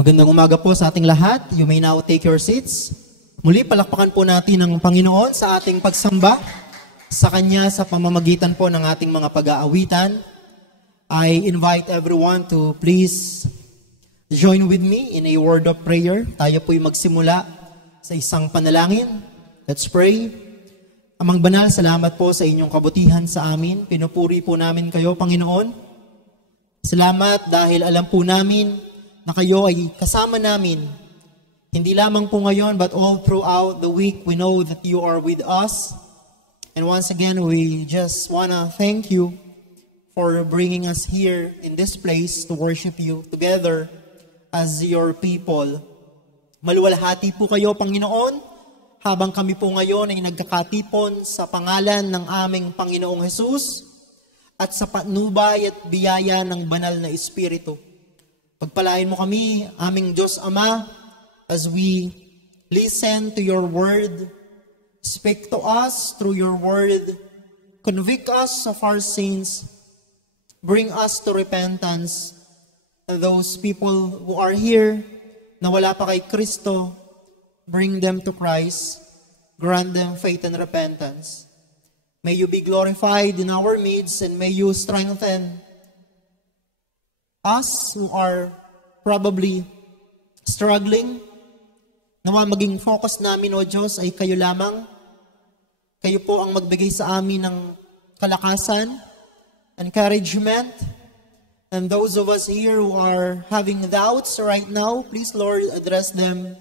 Magandang umaga po sa ating lahat. You may now take your seats. Muli, palakpakan po natin ang Panginoon sa ating pagsamba sa Kanya sa pamamagitan po ng ating mga pag-aawitan. I invite everyone to please join with me in a word of prayer. Tayo po'y magsimula sa isang panalangin. Let's pray. Amang banal, salamat po sa inyong kabutihan sa amin. Pinupuri po namin kayo, Panginoon. Salamat dahil alam po namin na kayo ay kasama namin. Hindi lamang po ngayon, but all throughout the week, we know that you are with us. And once again, we just want to thank you for bringing us here in this place to worship you together as your people. Maluwalhati po kayo, Panginoon, habang kami po ngayon ay nagkakatipon sa pangalan ng aming Panginoong Jesus at sa patnubay at biyaya ng banal na Espiritu. Pagpalain mo kami, aming Diyos Ama, as we listen to your word. Speak to us through your word. Convict us of our sins. Bring us to repentance. And those people who are here na wala pa kay Kristo, bring them to Christ. Grant them faith and repentance. May you be glorified in our midst and may you strengthen us who are probably struggling. Nawa maging focus namin, O Diyos, ay kayo lamang. Kayo po ang magbigay sa amin ng kalakasan, encouragement. And those of us here who are having doubts right now, please, Lord, address them.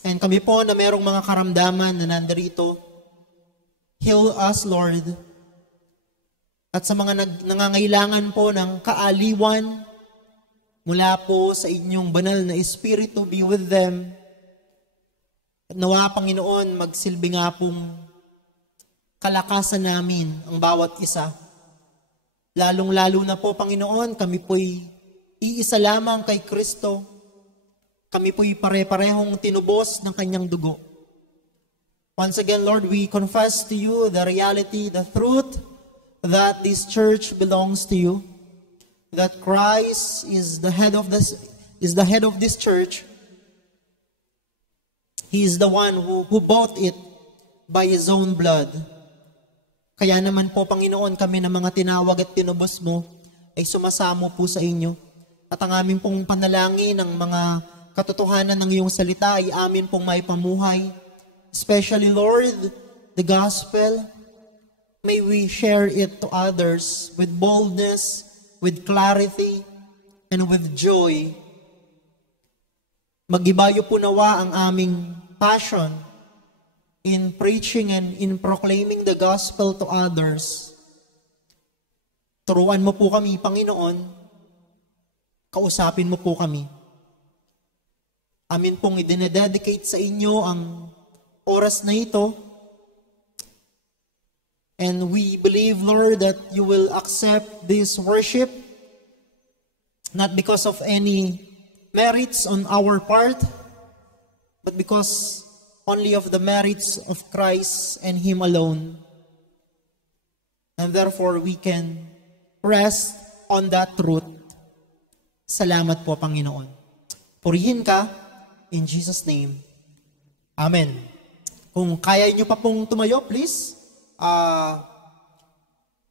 And kami po na merong mga karamdaman na nandarito, heal us, Lord. At sa mga nangangailangan po ng kaaliwan, mula po sa inyong banal na Espiritu, be with them. At nawa, Panginoon, magsilbi nga pong kalakasan namin ang bawat isa. Lalong-lalo na po, Panginoon, kami po'y iisa lamang kay Kristo. Kami po'y pare-parehong tinubos ng kanyang dugo. Once again, Lord, we confess to you the reality, the truth, that this church belongs to you, that Christ is the head of this church. He is the one who bought it by His own blood. Kaya naman po, Panginoon, kami na mga tinawag at tinubos mo ay sumasamo po sa inyo. At ang aming pong panalangin ng mga katotohanan ng iyong salita ay amin pong maipamuhay. Especially, Lord, the gospel, may we share it to others with boldness, with clarity, and with joy. Magibayo po nawa ang aming passion in preaching and in proclaiming the gospel to others. Turuan mo po kami, Panginoon. Kausapin mo po kami. Amin pong idinededicate sa inyo ang oras na ito. And we believe, Lord, that you will accept this worship, not because of any merits on our part, but because only of the merits of Christ and Him alone. And therefore, we can rest on that truth. Salamat po, Panginoon. Purihin ka, in Jesus' name. Amen. Kung kaya niyo pa pong tumayo, please.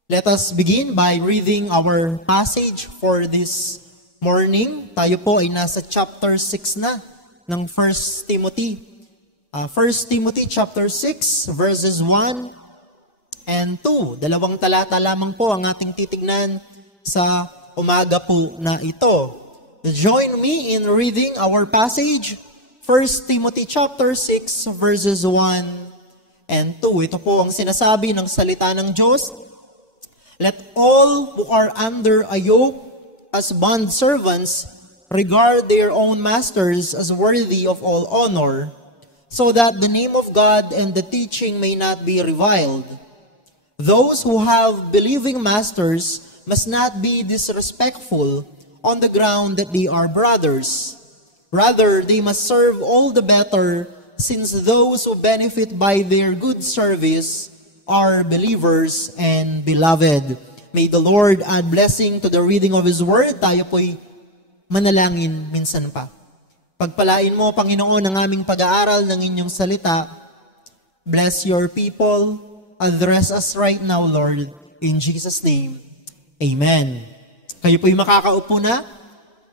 Let us begin by reading our passage for this morning. Tayo po ay nasa chapter 6 na ng 1 Timothy. 1 Timothy chapter 6 verses 1 and 2. Dalawang talata lamang po ang ating titignan sa umaga po na ito. Join me in reading our passage, 1 Timothy chapter 6 verses 1 and 2. Ito po ang sinasabi ng salita ng Diyos. Let all who are under a yoke as bondservants regard their own masters as worthy of all honor, so that the name of God and the teaching may not be reviled. Those who have believing masters must not be disrespectful on the ground that they are brothers. Rather, they must serve all the better, since those who benefit by their good service are believers and beloved. May the Lord add blessing to the reading of His Word. Tayo po'y manalangin minsan pa. Pagpalain mo, Panginoon, ang aming pag-aaral ng inyong salita. Bless your people. Address us right now, Lord. In Jesus' name, Amen. Kayo po'y makakaupo na.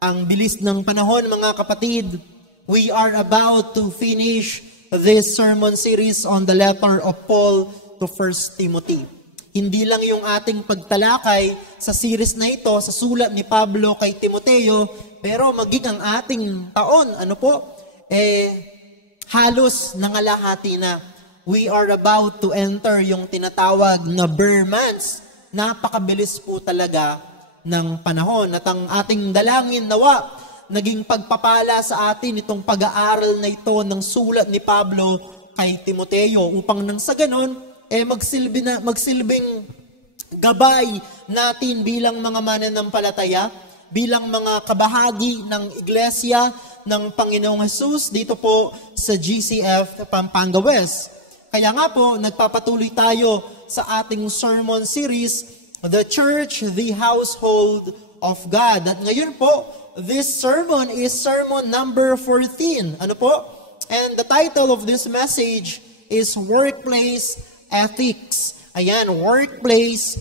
Ang bilis ng panahon, mga kapatid. We are about to finish this sermon series on the letter of Paul to 1 Timothy. Hindi lang yung ating pagtalakay sa series na ito, sa sulat ni Pablo kay Timoteo, pero maging ang ating taon, halos nangalahati na. We are about to enter yung tinatawag na bare months. Napakabilis po talaga ng panahon. At ang ating dalangin nawa, naging pagpapala sa atin itong pag-aaral na ito ng sulat ni Pablo kay Timoteo upang nang sa ganon, magsilbing gabay natin bilang mga mananampalataya, bilang mga kabahagi ng iglesia ng Panginoong Hesus dito po sa GCF Pampanga West. Kaya nga po, nagpapatuloy tayo sa ating sermon series, The Church, the Household of God. At ngayon po, this sermon is sermon number 14. And the title of this message is Workplace Ethics. Ayan, Workplace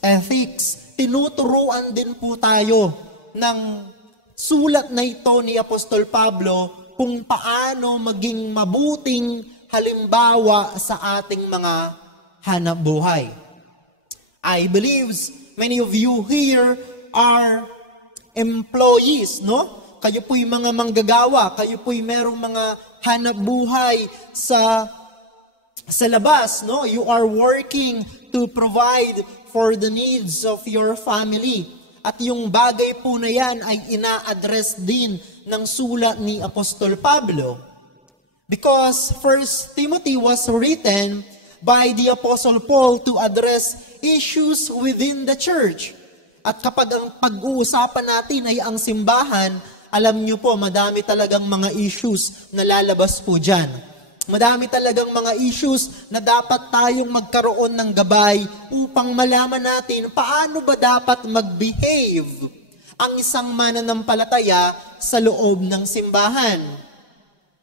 Ethics. Tinuturuan din po tayo ng sulat na ito ni Apostol Pablo kung paano maging mabuting halimbawa sa ating mga hanapbuhay. I believe many of you here are employees, no? Kayo po'y mga manggagawa, kayo po'y merong mga hanapbuhay sa labas, no? You are working to provide for the needs of your family. At yung bagay po na yan ay ina-address din ng sulat ni Apostol Pablo. Because 1 Timothy was written by the Apostle Paul to address issues within the church. At kapag ang pag-uusapan natin ay ang simbahan, alam niyo po, madami talagang mga issues na lalabas po dyan. Madami talagang mga issues na dapat tayong magkaroon ng gabay upang malaman natin paano ba dapat mag-behave ang isang mananampalataya sa loob ng simbahan.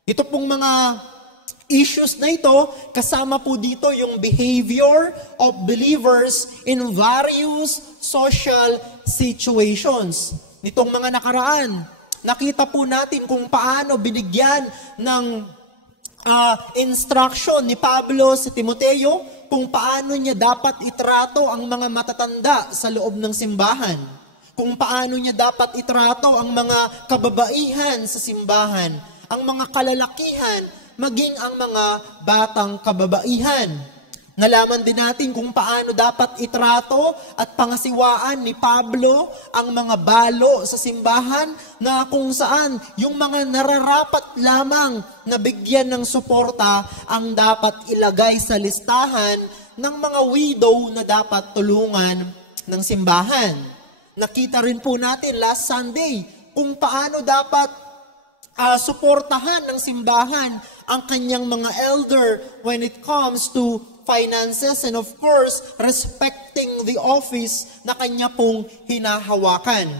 Ito pong mga issues na ito, kasama po dito yung behavior of believers in various social situations. Nitong mga nakaraan, nakita po natin kung paano binigyan ng instruction ni Pablo sa Timoteo kung paano niya dapat itrato ang mga matatanda sa loob ng simbahan. Kung paano niya dapat itrato ang mga kababaihan sa simbahan, ang mga kalalakihan, maging ang mga batang kababaihan. Nalaman din natin kung paano dapat itrato at pangasiwaan ni Pablo ang mga balo sa simbahan na kung saan yung mga nararapat lamang na bigyan ng suporta ang dapat ilagay sa listahan ng mga widow na dapat tulungan ng simbahan. Nakita rin po natin last Sunday kung paano dapat suportahan ng simbahan ang kanyang mga elder when it comes to finances and of course, respecting the office na kanya pong hinahawakan.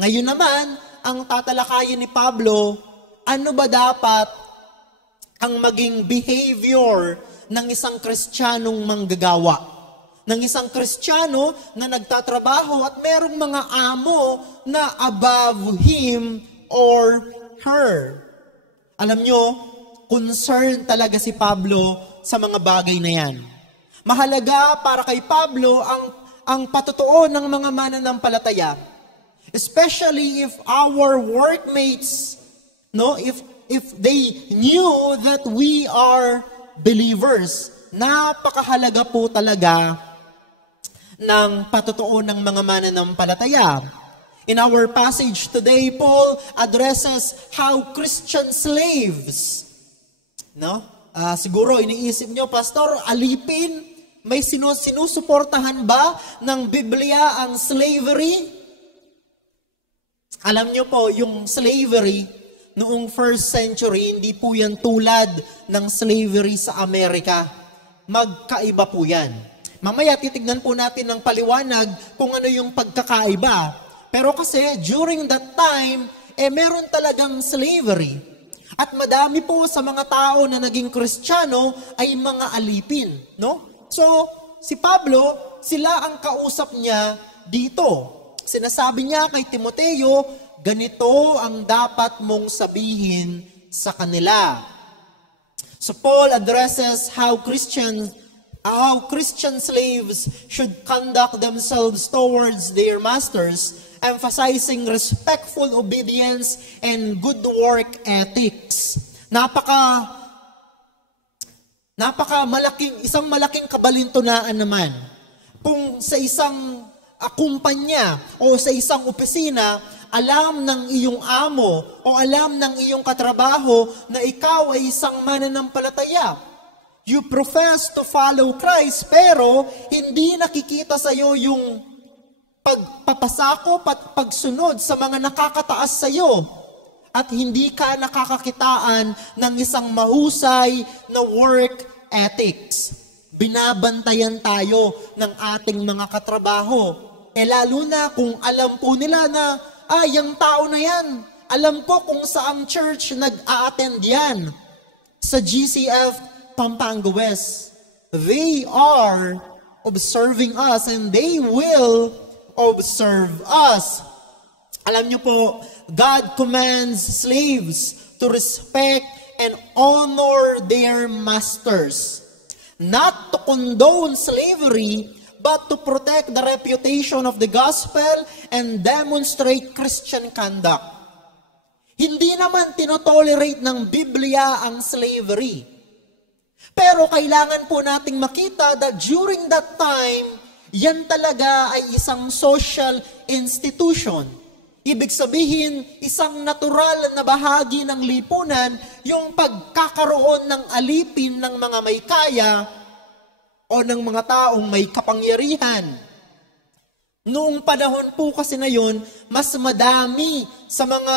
Ngayon naman, ang tatalakayin ni Pablo, ano ba dapat ang maging behavior ng isang Kristiyanong manggagawa? Ng isang Kristiyano na nagtatrabaho at merong mga amo na above him or her. Alam nyo, concerned talaga si Pablo sa mga bagay na yan. Mahalaga para kay Pablo ang patutuo ng mga mananampalataya. Especially if our workmates, if they knew that we are believers. Napakahalaga po talaga ng patutuo ng mga mananampalataya. In our passage today, Paul addresses how Christian slaves, siguro iniisip nyo, Pastor, alipin, may sinusuportahan ba ng Biblia ang slavery? Alam nyo po, yung slavery, noong first century, hindi po yan tulad ng slavery sa Amerika. Magkaiba po yan. Mamaya titignan po natin ng paliwanag kung ano yung pagkakaiba. Pero kasi during that time, meron talagang slavery. At madami po sa mga tao na naging Kristiyano ay mga alipin, no? So, si Pablo, sila ang kausap niya dito. Sinasabi niya kay Timoteo, ganito ang dapat mong sabihin sa kanila. So Paul addresses how Christian slaves should conduct themselves towards their masters, emphasizing respectful obedience and good work ethics. Isang malaking kabalintunaan naman kung sa isang kumpanya o sa isang opisina, alam ng iyong amo o alam ng iyong katrabaho na ikaw ay isang mananampalataya. You profess to follow Christ, pero hindi nakikita sa iyo yung pagpapasakop at pagsunod sa mga nakakataas sa iyo. At hindi ka nakakakitaan ng isang mahusay na work ethics. Binabantayan tayo ng ating mga katrabaho. Lalo na kung alam po nila na, yung tao na yan, alam ko kung saang church nag-a-attend yan. Sa GCF Pampanga West. They are observing us and they will observe us. Alam niyo po, God commands slaves to respect and honor their masters. Not to condone slavery, but to protect the reputation of the gospel and demonstrate Christian conduct. Hindi naman tinotolerate ng Biblia ang slavery. Pero kailangan po nating makita that during that time, yan talaga ay isang social institution. Ibig sabihin, isang natural na bahagi ng lipunan, yung pagkakaroon ng alipin ng mga may kaya o ng mga taong may kapangyarihan. Noong panahon po kasi na yun, mas madami sa mga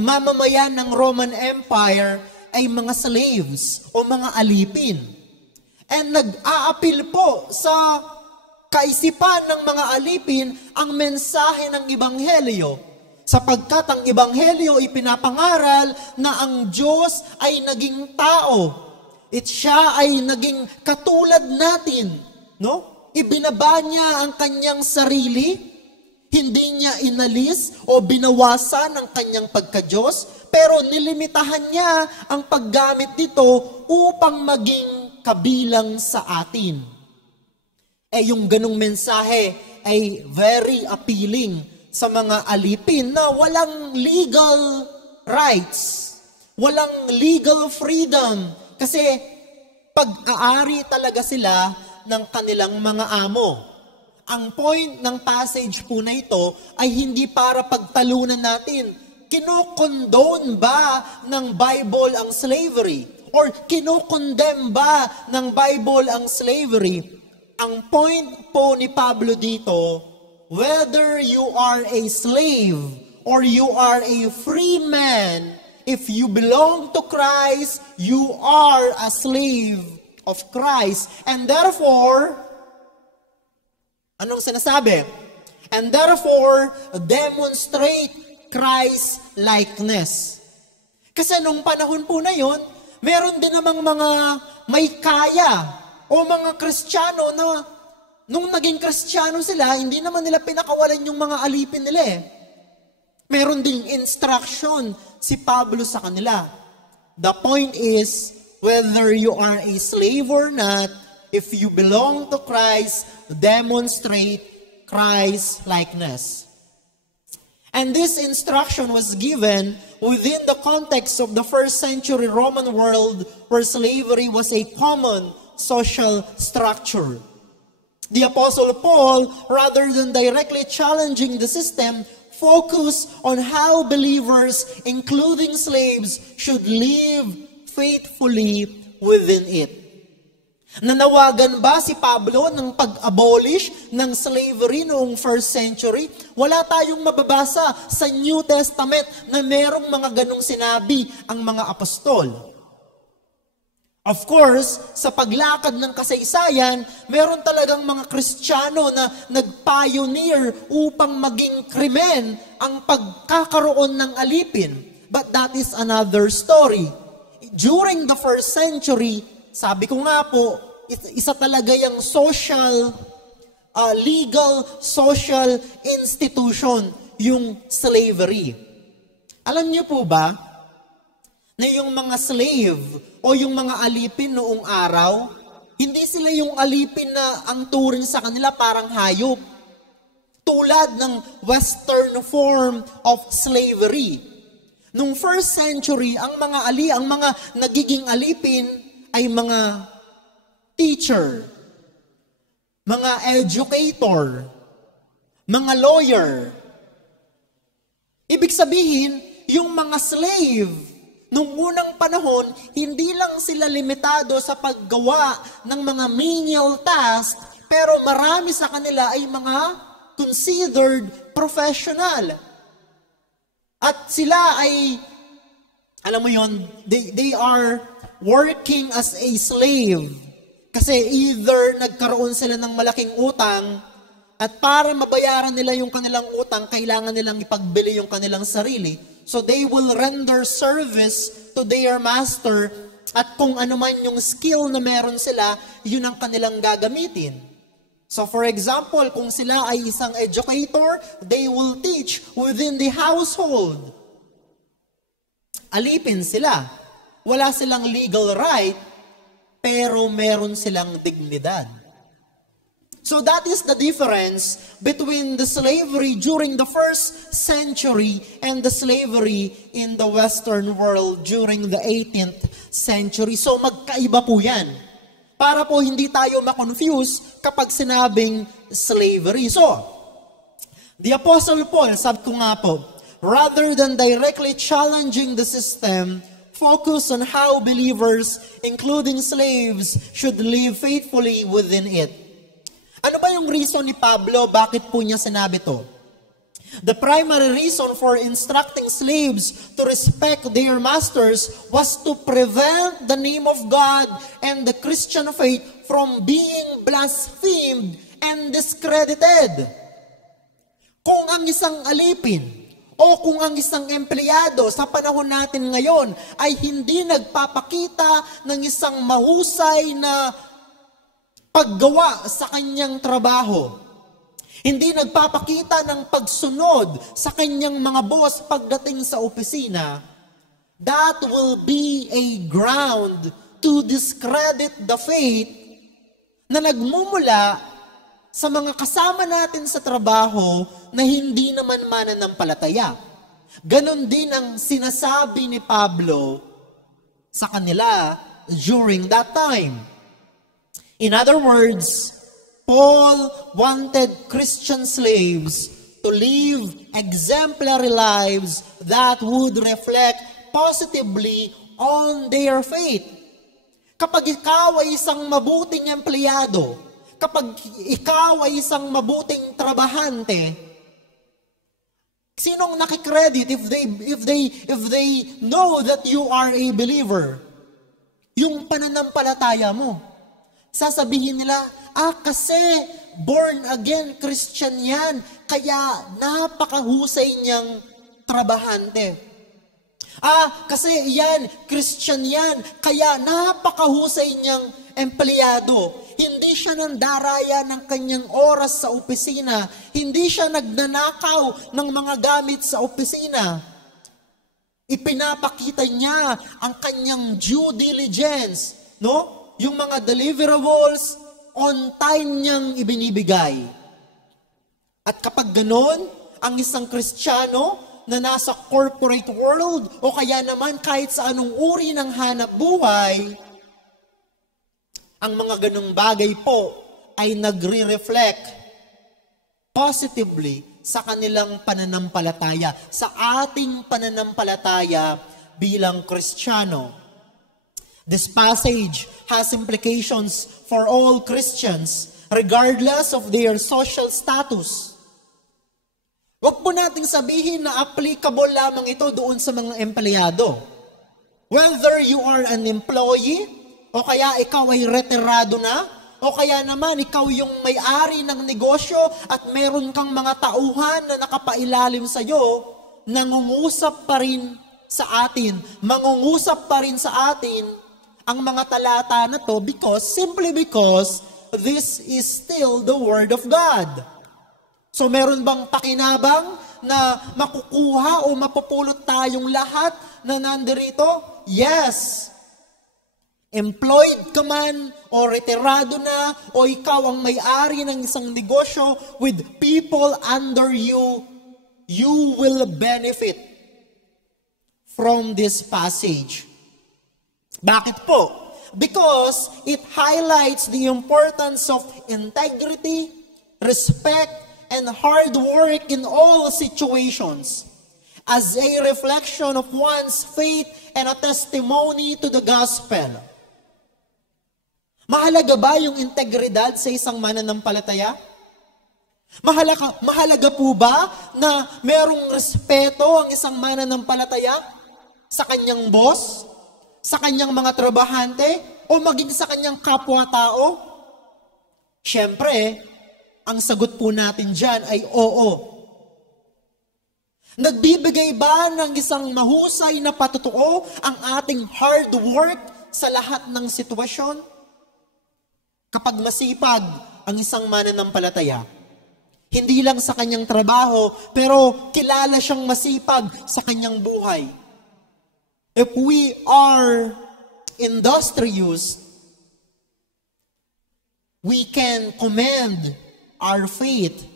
mamamayan ng Roman Empire ay mga slaves o mga alipin. And nag-aapil po sa kaisipan ng mga alipin ang mensahe ng Ebanghelyo. Sapagkat ang Ebanghelyo ipinapangaral na ang Diyos ay naging tao. Siya ay naging katulad natin, no? Ibinaba niya ang kanyang sarili, hindi niya inalis o binawasan ang kanyang pagka-Diyos, pero nilimitahan niya ang paggamit nito upang maging kabilang sa atin. Yung ganong mensahe ay very appealing sa mga alipin na walang legal rights, walang legal freedom, kasi pag-aari talaga sila ng kanilang mga amo. Ang point ng passage po na ito ay hindi para pagtalunan natin. Kinokondone ba ng Bible ang slavery? Or kinokondemn ba ng Bible ang slavery? Ang point po ni Pablo dito, whether you are a slave or you are a free man, if you belong to Christ, you are a slave of Christ. And therefore, anong sinasabi? And therefore, demonstrate Christ-likeness. Kasi nung panahon po na yun, meron din namang mga may kaya o mga Kristiyano na nung naging Kristiyano sila, hindi naman nila pinakawalan yung mga alipin nila eh. Meron ding instruction si Pablo sa kanila. The point is, whether you are a slave or not, if you belong to Christ, demonstrate Christ-likeness. And this instruction was given within the context of the first century Roman world where slavery was a common social structure. The Apostle Paul, rather than directly challenging the system, focused on how believers, including slaves, should live faithfully within it. Nanawagan ba si Pablo ng pag-abolish ng slavery noong first century? Wala tayong mababasa sa New Testament na merong mga ganong sinabi ang mga apostol. Of course, sa paglakad ng kasaysayan, meron talagang mga Kristiyano na nag-pioneer upang maging krimen ang pagkakaroon ng alipin. But that is another story. During the first century, sabi ko nga po, isa talaga yung legal social institution, yung slavery. Alam niyo po ba, na yung mga slave o yung mga alipin noong araw, hindi sila yung alipin na ang turing sa kanila parang hayop. Tulad ng Western form of slavery. Nung first century, ang mga nagiging alipin ay mga teacher, mga educator, mga lawyer. Ibig sabihin, yung mga slave, nung unang panahon, hindi lang sila limitado sa paggawa ng mga menial tasks, pero marami sa kanila ay mga considered professional. At sila ay, alam mo yon, they are working as a slave. Kasi either nagkaroon sila ng malaking utang, at para mabayaran nila yung kanilang utang, kailangan nilang ipagbili yung kanilang sarili. So they will render service to their master, at kung ano man yung skill na meron sila, yun ang kanilang gagamitin. So for example, kung sila ay isang educator, they will teach within the household. Alipin sila. Wala silang legal right, pero meron silang dignidad. So that is the difference between the slavery during the first century and the slavery in the Western world during the 18th century. So magkaiba po yan. Para po hindi tayo ma-confuse kapag sinabing slavery. So, the Apostle Paul, sabi ko nga po, rather than directly challenging the system, focus on how believers, including slaves, should live faithfully within it. Ano ba yung reason ni Pablo? Bakit po niya sinabi to? The primary reason for instructing slaves to respect their masters was to prevent the name of God and the Christian faith from being blasphemed and discredited. Kung ang isang alipin o kung ang isang empleyado sa panahon natin ngayon ay hindi nagpapakita ng isang mahusay na paggawa sa kanyang trabaho, hindi nagpapakita ng pagsunod sa kanyang mga boss pagdating sa opisina, that will be a ground to discredit the faith na nagmumula sa mga kasama natin sa trabaho na hindi naman mananampalataya. Ganon din ang sinasabi ni Pablo sa kanila during that time. In other words, Paul wanted Christian slaves to live exemplary lives that would reflect positively on their faith. Kapag ikaw ay isang mabuting empleyado, kapag ikaw ay isang mabuting trabahante, sinong nakikredit if they know that you are a believer? Yung pananampalataya mo. Sasabihin nila, kasi born again Christian yan, kaya napakahusay niyang trabahante. Kasi yan, Christian yan, kaya napakahusay niyang empleyado. Hindi siya nandaraya ng kanyang oras sa opisina. Hindi siya nagnanakaw ng mga gamit sa opisina. Ipinapakita niya ang kanyang due diligence, no? Yung mga deliverables, on time niyang ibinibigay. At kapag ganon, ang isang Kristiyano na nasa corporate world o kaya naman kahit sa anong uri ng hanap buhay, ang mga ganong bagay po ay nagre-reflect positively sa kanilang pananampalataya, sa ating pananampalataya bilang Kristiyano. This passage has implications for all Christians regardless of their social status. Huwag po nating sabihin na applicable lamang ito doon sa mga empleyado. Whether you are an employee O kaya ikaw ay retirado na? O kaya naman ikaw yung may-ari ng negosyo at meron kang mga tauhan na nakapailalim sa iyo, nangungusap pa rin sa atin, mangungusap pa rin sa atin ang mga talata na to simply because this is still the Word of God. So meron bang pakinabang na makukuha o mapupulot tayong lahat na nandirito? Yes. Employed ka man, o retirado na, o ikaw ang may-ari ng isang negosyo with people under you, you will benefit from this passage. Bakit po? Because it highlights the importance of integrity, respect, and hard work in all situations as a reflection of one's faith and a testimony to the gospel. Mahalaga ba yung integridad sa isang mananampalataya? Mahalaga po ba na merong respeto ang isang mananampalataya sa kanyang boss, sa kanyang mga trabahante, o maging sa kanyang kapwa-tao? Siyempre, ang sagot po natin dyan ay oo. Nagbibigay ba ng isang mahusay na patutuo ang ating hard work sa lahat ng sitwasyon? Kapag masipag ang isang mananampalataya, hindi lang sa kanyang trabaho, pero kilala siyang masipag sa kanyang buhay. If we are industrious, we can commend our faith.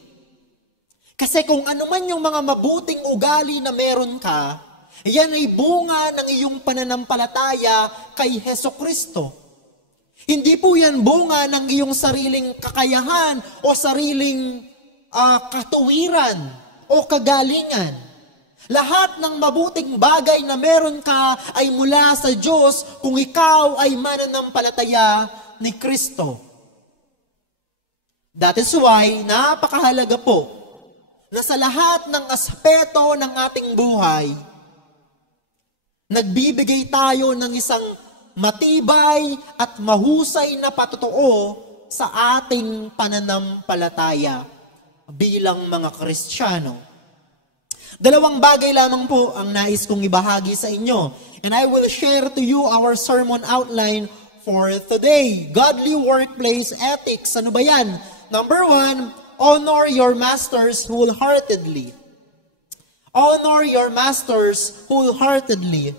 Kasi kung ano man yung mga mabuting ugali na meron ka, yan ay bunga ng iyong pananampalataya kay Hesukristo. Hindi po yan bunga ng iyong sariling kakayahan o sariling katuwiran o kagalingan. Lahat ng mabuting bagay na meron ka ay mula sa Diyos kung ikaw ay mananampalataya ni Kristo. That is why, napakahalaga po na sa lahat ng aspeto ng ating buhay, nagbibigay tayo ng isang matibay at mahusay na patutuo sa ating pananampalataya bilang mga Kristiyano. Dalawang bagay lamang po ang nais kong ibahagi sa inyo. And I will share to you our sermon outline for today. Godly workplace ethics. Ano ba yan? Number 1, honor your masters wholeheartedly. Honor your masters wholeheartedly.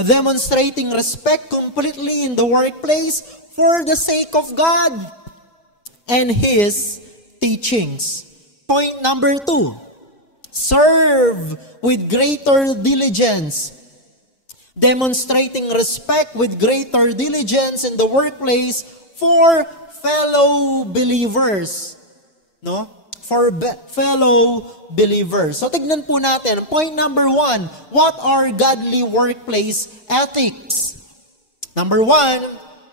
Demonstrating respect completely in the workplace for the sake of God and His teachings. Point number 2, serve with greater diligence. Demonstrating respect with greater diligence in the workplace for fellow believers. No? Fellow believers. So tignan po natin. Point number 1, what are godly workplace ethics? Number 1,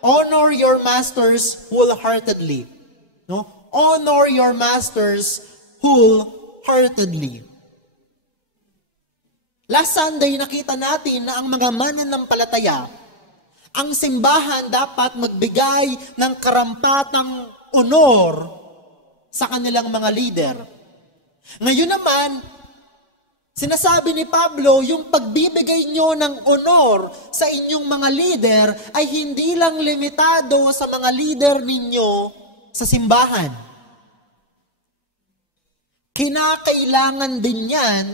honor your masters wholeheartedly. No? Honor your masters wholeheartedly. Last Sunday, nakita natin na ang mga mananampalataya, ang simbahan dapat magbigay ng karampatang honor sa kanilang mga leader. Ngayon naman, sinasabi ni Pablo, yung pagbibigay nyo ng honor sa inyong mga leader ay hindi lang limitado sa mga leader ninyo sa simbahan. Kinakailangan din yan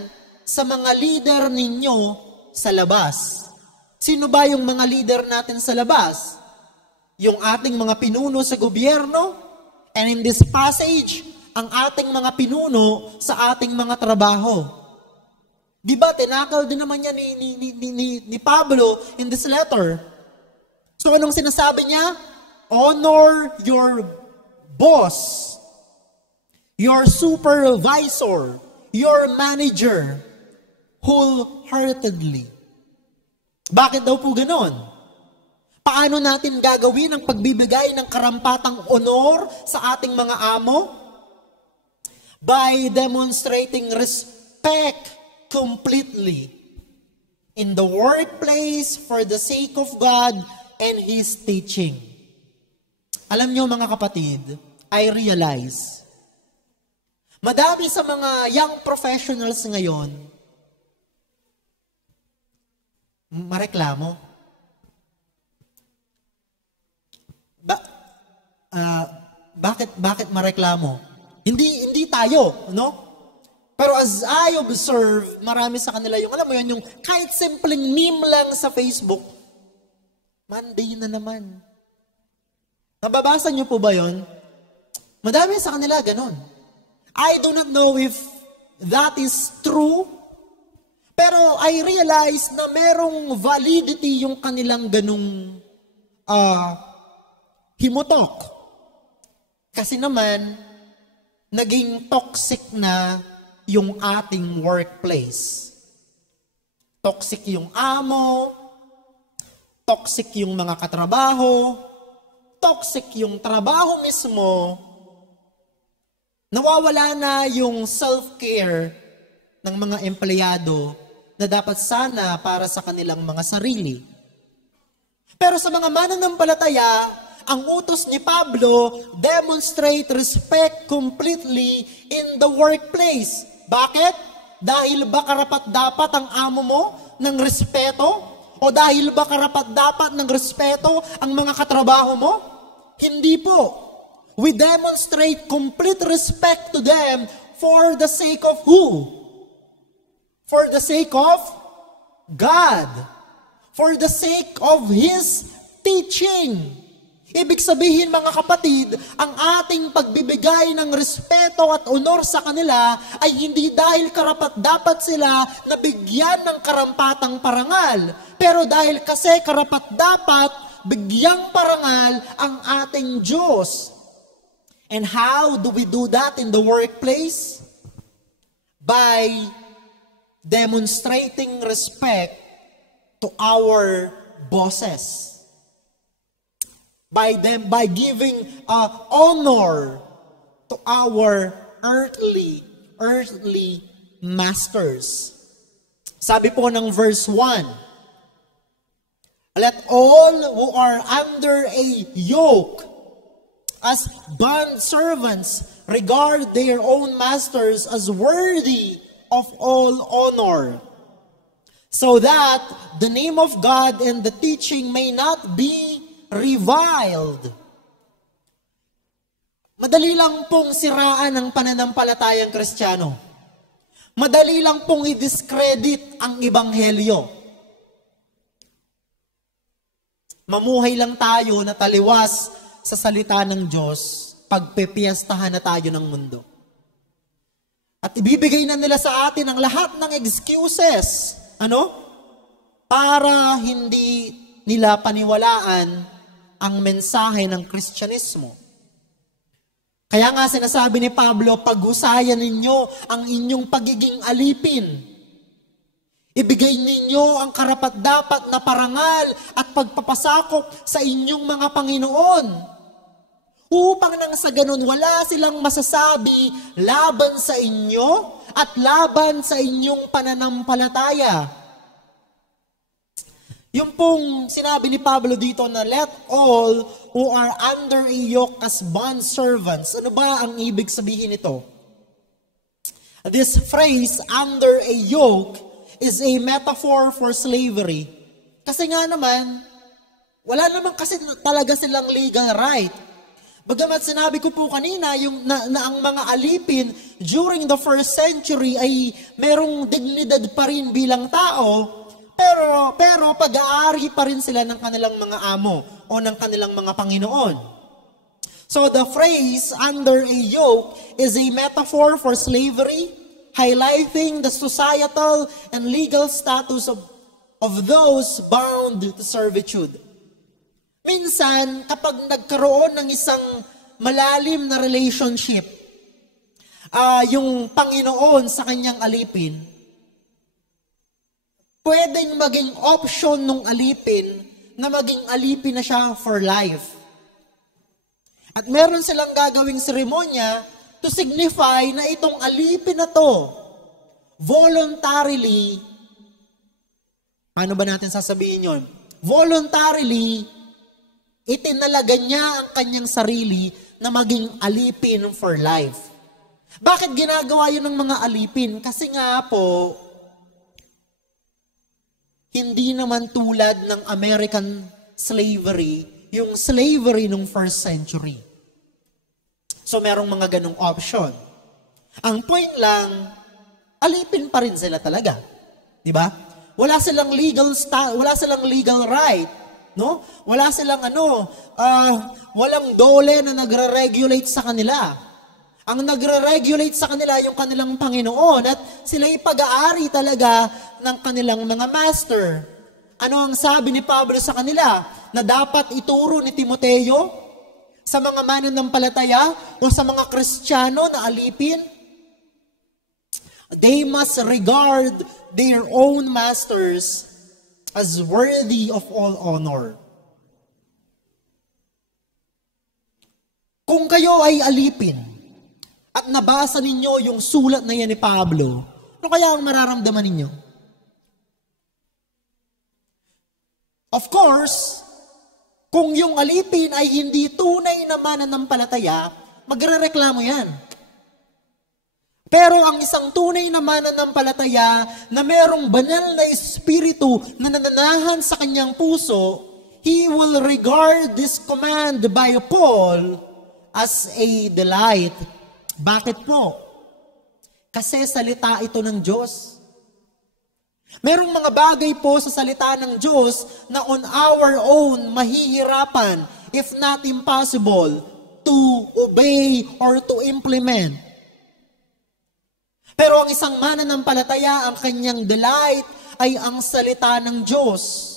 sa mga leader ninyo sa labas. Sino ba yung mga leader natin sa labas? Yung ating mga pinuno sa gobyerno? And in this passage, ang ating mga pinuno sa ating mga trabaho. Di ba, tinakal din naman niya ni Pablo in this letter. So anong sinasabi niya? Honor your boss, your supervisor, your manager, wholeheartedly. Bakit daw po ganon? Paano natin gagawin ang pagbibigay ng karampatang honor sa ating mga amo? By demonstrating respect completely in the workplace for the sake of God and His teaching. Alam nyo mga kapatid, I realize, madami sa mga young professionals ngayon, mareklamo. Bakit mareklamo? Hindi tayo, no? Pero as I observe, marami sa kanila yung, alam mo yun, yung kahit simpleng meme lang sa Facebook, Monday na naman. Nababasa niyo po ba yun? Madami sa kanila ganon. I do not know if that is true, pero I realize na merong validity yung kanilang ganung himutok. Kasi naman, naging toxic na yung ating workplace. Toxic yung amo, toxic yung mga katrabaho, toxic yung trabaho mismo, nawawala na yung self-care ng mga empleyado na dapat sana para sa kanilang mga sarili. Pero sa mga mananampalataya, ang utos ni Pablo, demonstrate respect completely in the workplace. Bakit? Dahil ba karapat-dapat ang amo mo ng respeto? O dahil ba karapat-dapat ng respeto ang mga katrabaho mo? Hindi po. We demonstrate complete respect to them for the sake of who? For the sake of God. For the sake of His teaching. Ibig sabihin mga kapatid, ang ating pagbibigay ng respeto at honor sa kanila ay hindi dahil karapat-dapat sila na bigyan ng karampatang parangal. Pero dahil kasi karapat-dapat bigyang parangal ang ating Diyos. And how do we do that in the workplace? By demonstrating respect to our bosses. By giving honor to our earthly masters. Sabi po ng verse 1, let all who are under a yoke as bond servants regard their own masters as worthy of all honor, so that the name of God and the teaching may not be reviled. Madali lang pong siraan ang pananampalatayang Kristiyano. Madali lang pong i-discredit ang Ebanghelyo. Mamuhay lang tayo na taliwas sa salita ng Diyos, pagpepiyastahan na tayo ng mundo. At ibibigay na nila sa atin ang lahat ng excuses, para hindi nila paniwalaan ang mensahe ng Kristyanismo. Kaya nga sinasabi ni Pablo, pag-usayan ninyo ang inyong pagiging alipin. Ibigay ninyo ang karapat-dapat na parangal at pagpapasakop sa inyong mga Panginoon. Upang nang sa ganun, wala silang masasabi laban sa inyo at laban sa inyong pananampalataya. Yung pong sinabi ni Pablo dito na let all who are under a yoke as bond servants. Ano ba ang ibig sabihin nito? This phrase, under a yoke, is a metaphor for slavery. Kasi nga naman, wala naman kasi talaga silang legal right. Bagamat sinabi ko po kanina yung na ang mga alipin during the first century ay merong dignidad pa rin bilang tao, pero pag-aari pa rin sila ng kanilang mga amo o ng kanilang mga Panginoon. So the phrase under a yoke is a metaphor for slavery, highlighting the societal and legal status of those bound to servitude. Minsan, kapag nagkaroon ng isang malalim na relationship, yung Panginoon sa kanyang alipin, pwedeng maging option ng alipin na maging alipin na siya for life. At meron silang gagawing seremonya to signify na itong alipin na to, voluntarily, paano ba natin sasabihin yun? Voluntarily Itinalaga niya ang kanyang sarili na maging alipin for life. Bakit ginagawa yun ng mga alipin? Kasi nga po, hindi naman tulad ng American slavery, yung slavery nung first century. So merong mga ganong option. Ang point lang, alipin pa rin sila talaga. Di ba? Wala silang legal right, no? Wala silang walang dole na nagre-regulate sa kanila. Ang nagre-regulate sa kanila yung kanilang Panginoon at sila pag-aari talaga ng kanilang mga master. Ano ang sabi ni Pablo sa kanila? Na dapat ituro ni Timoteo sa mga mananampalataya o sa mga Kristiyano na alipin? They must regard their own masters as worthy of all honor. Kung kayo ay alipin at nabasa ninyo yung sulat na yan ni Pablo, ano kaya ang mararamdaman ninyo? Of course, kung yung alipin ay hindi tunay na mananampalataya, magrereklamo yan. Pero ang isang tunay na mananampalataya na merong banal na espiritu na nananahan sa kanyang puso, he will regard this command by Paul as a delight. Bakit po? Kasi salita ito ng Diyos. Merong mga bagay po sa salita ng Diyos na on our own mahihirapan, if not impossible, to obey or to implement. Pero ang isang mananampalataya, ang kanyang delight ay ang salita ng Diyos.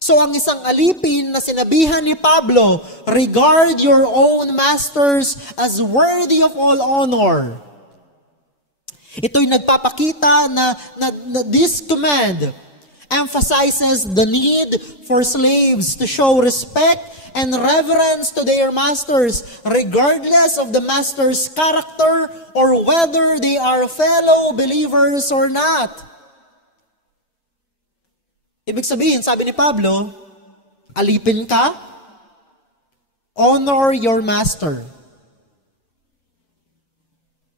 So ang isang alipin na sinabihan ni Pablo, regard your own masters as worthy of all honor. Ito'y nagpapakita na this command emphasizes the need for slaves to show respect and reverence to their masters, regardless of the master's character or whether they are fellow believers or not. Ibig sabihin, sabi ni Pablo, alipin ka, honor your master.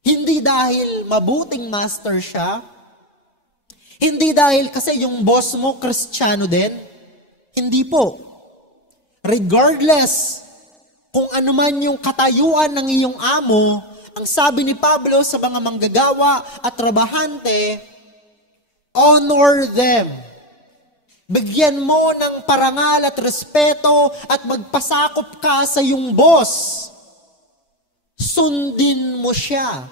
Hindi dahil mabuting master siya, hindi dahil kasi yung boss mo Kristiyano din, hindi po. Regardless kung ano man yung katayuan ng iyong amo, ang sabi ni Pablo sa mga manggagawa at trabahante, honor them. Bigyan mo ng parangal at respeto at magpasakop ka sa iyong boss. Sundin mo siya.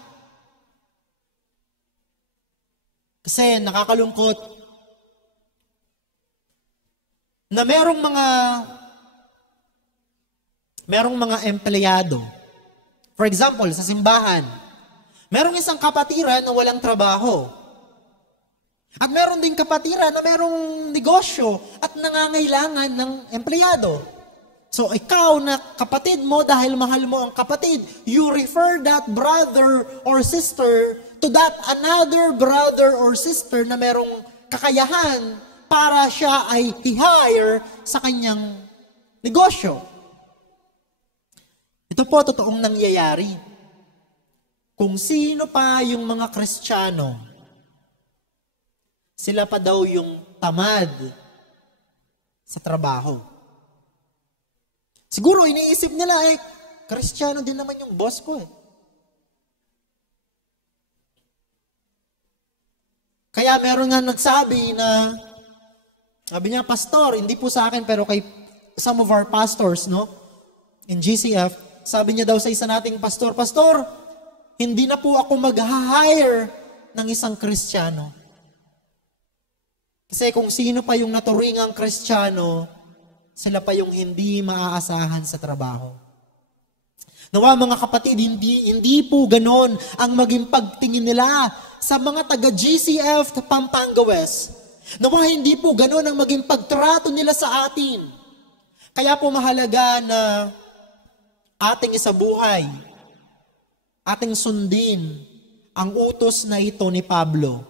Kasi nakakalungkot na merong mga empleyado. For example, sa simbahan, merong isang kapatiran na walang trabaho. At meron ding kapatiran na merong negosyo at nangangailangan ng empleyado. So ikaw na kapatid mo, dahil mahal mo ang kapatid, you refer that brother or sister to that another brother or sister na merong kakayahan para siya ay i-hire sa kanyang negosyo. Ito po totoong nangyayari. Kung sino pa yung mga Kristiyano, sila pa daw yung tamad sa trabaho. Siguro iniisip nila, Kristiyano din naman yung boss ko . Kaya meron nga nagsabi na, sabi niya, Pastor, hindi po sa akin, pero kay some of our pastors, no, in GCF, sabi niya daw sa isa nating pastor, Pastor, hindi na po ako mag-hire ng isang Kristiyano. Kasi kung sino pa yung naturingang Kristiyano, sila pa yung hindi maaasahan sa trabaho. Nawa mga kapatid, hindi po ganon ang maging pagtingin nila sa mga taga-GCF Pampanga West. Nawa hindi po ganon ang maging pagtrato nila sa atin. Kaya po mahalaga na ating isabuhay, ating sundin ang utos na ito ni Pablo.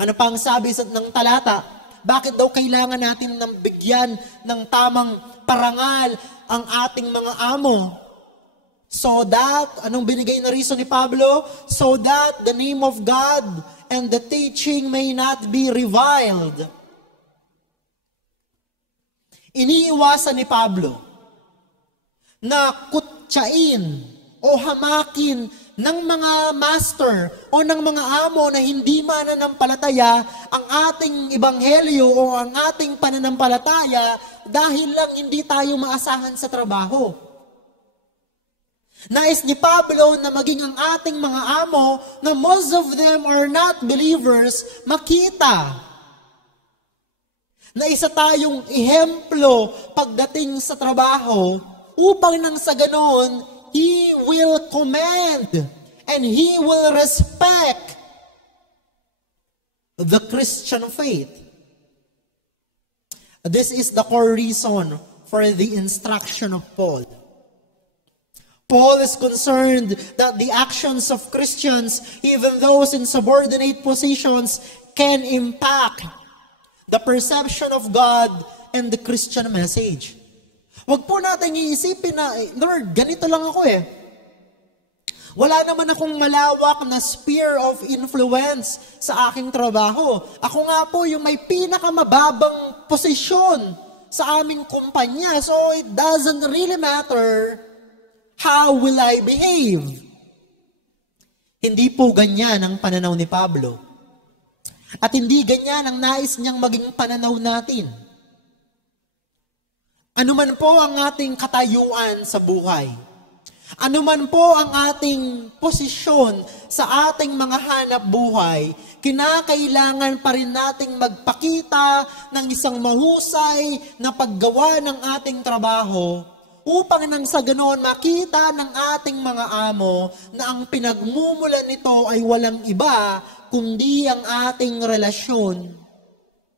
Ano pa ang sabi ng talata? Bakit daw kailangan natin ng bigyan ng tamang parangal ang ating mga amo? So that, anong binigay na reason ni Pablo? So that the name of God and the teaching may not be reviled. Iniiwasan ni Pablo na kutsain o hamakin ng mga master o ng mga amo na hindi mananampalataya ang ating ebanghelyo o ang ating pananampalataya dahil lang hindi tayo maasahan sa trabaho. Nais ni Pablo na maging ang ating mga amo na most of them are not believers, makita na isa tayong ehemplo pagdating sa trabaho upang nang sa ganoon, He will command and He will respect the Christian faith. This is the core reason for the instruction of Paul. Paul is concerned that the actions of Christians, even those in subordinate positions, can impact the perception of God and the Christian message. Huwag po natin iisipin na, Lord, ganito lang ako eh. Wala naman akong malawak na sphere of influence sa aking trabaho. Ako nga po yung may pinakamababang posisyon sa aming kumpanya. So it doesn't really matter how will I behave. Hindi po ganyan ang pananaw ni Pablo. At hindi ganyan ang nais niyang maging pananaw natin. Ano man po ang ating katayuan sa buhay, ano man po ang ating posisyon sa ating mga hanap buhay, kinakailangan pa rin nating magpakita ng isang mahusay na paggawa ng ating trabaho upang nang sa ganoon makita ng ating mga amo na ang pinagmumulan nito ay walang iba kundi ang ating relasyon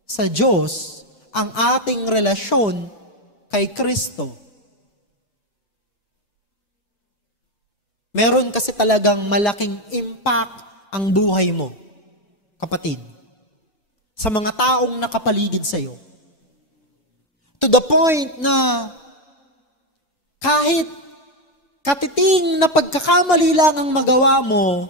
sa Diyos, ang ating relasyon kay Kristo. Meron kasi talagang malaking impact ang buhay mo, kapatid, sa mga taong nakapaligid sa iyo. To the point na kahit katiting na pagkakamali lang ang magawa mo,